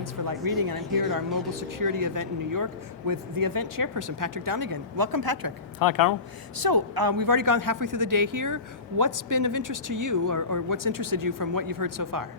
events for Light Reading, and I'm here at our mobile security event in New York with the event chairperson, Patrick Donegan. Welcome, Patrick. Hi, Carol. So, we've already gone halfway through the day here. What's been of interest to you, or what's interested you from what you've heard so far?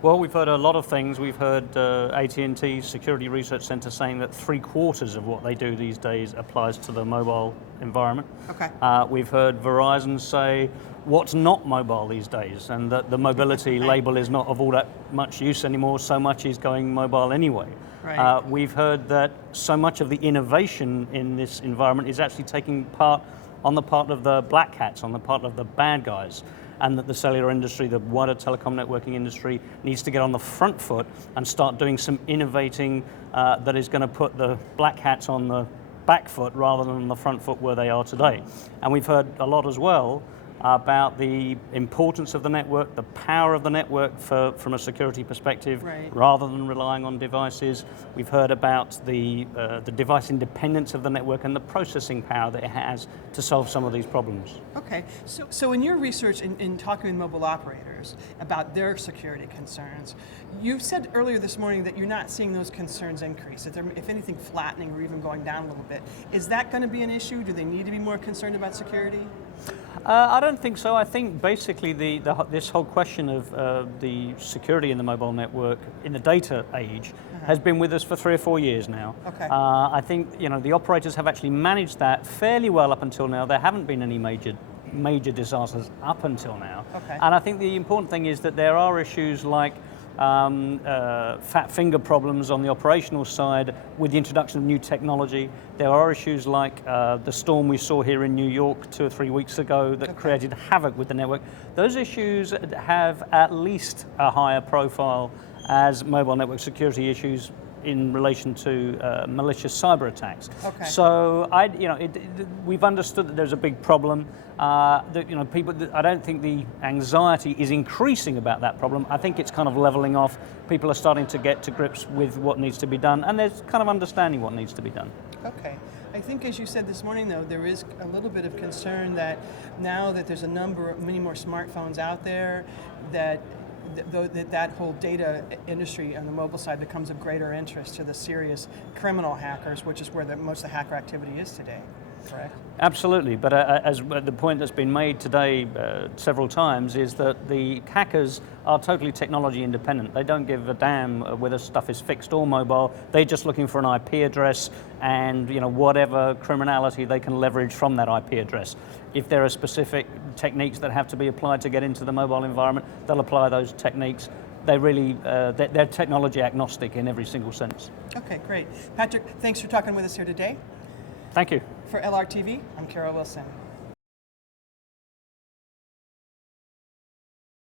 Well, we've heard a lot of things. We've heard AT&T Security Research Center saying that 3/4 of what they do these days applies to the mobile environment. Okay. We've heard Verizon say what's not mobile these days, and that the mobility label is not of all that much use anymore, so much is going mobile anyway. Right. We've heard that so much of the innovation in this environment is actually taking part on the part of the black hats, on the part of the bad guys, and that the cellular industry, the wider telecom networking industry, needs to get on the front foot and start doing some innovating that is going to put the black hats on the back foot rather than on the front foot where they are today. And we've heard a lot as well about the importance of the network, the power of the network from a security perspective, right, rather than relying on devices. We've heard about the device independence of the network and the processing power that it has to solve some of these problems. Okay, so in your research in talking with mobile operators about their security concerns, you said earlier this morning that you're not seeing those concerns increase, that they're, if anything, flattening or even going down a little bit. Is that going to be an issue? Do they need to be more concerned about security? I don't think so. I think basically this whole question of the security in the mobile network in the data age has been with us for 3 or 4 years now. Okay. I think the operators have actually managed that fairly well up until now. There haven't been any major disasters up until now. Okay. And I think the important thing is that there are issues like fat finger problems on the operational side with the introduction of new technology. There are issues like the storm we saw here in New York 2 or 3 weeks ago that created havoc with the network. Those issues have at least a higher profile as mobile network security issues in relation to malicious cyber attacks. Okay. So we've understood that there's a big problem. People. I don't think the anxiety is increasing about that problem. I think it's kind of leveling off. People are starting to get to grips with what needs to be done, and there's kind of understanding what needs to be done. Okay. I think, as you said this morning, though, there is a little bit of concern that now that there's many more smartphones out there, that whole data industry on the mobile side becomes of greater interest to the serious criminal hackers, which is where most of the hacker activity is today, correct? Absolutely, but as the point that's been made today several times is that the hackers are totally technology independent. They don't give a damn whether stuff is fixed or mobile. They're just looking for an IP address and whatever criminality they can leverage from that IP address. If there are specific techniques that have to be applied to get into the mobile environment, they'll apply those techniques. They're technology agnostic in every single sense. Okay, great. Patrick, thanks for talking with us here today. Thank you. For LRTV, I'm Carol Wilson.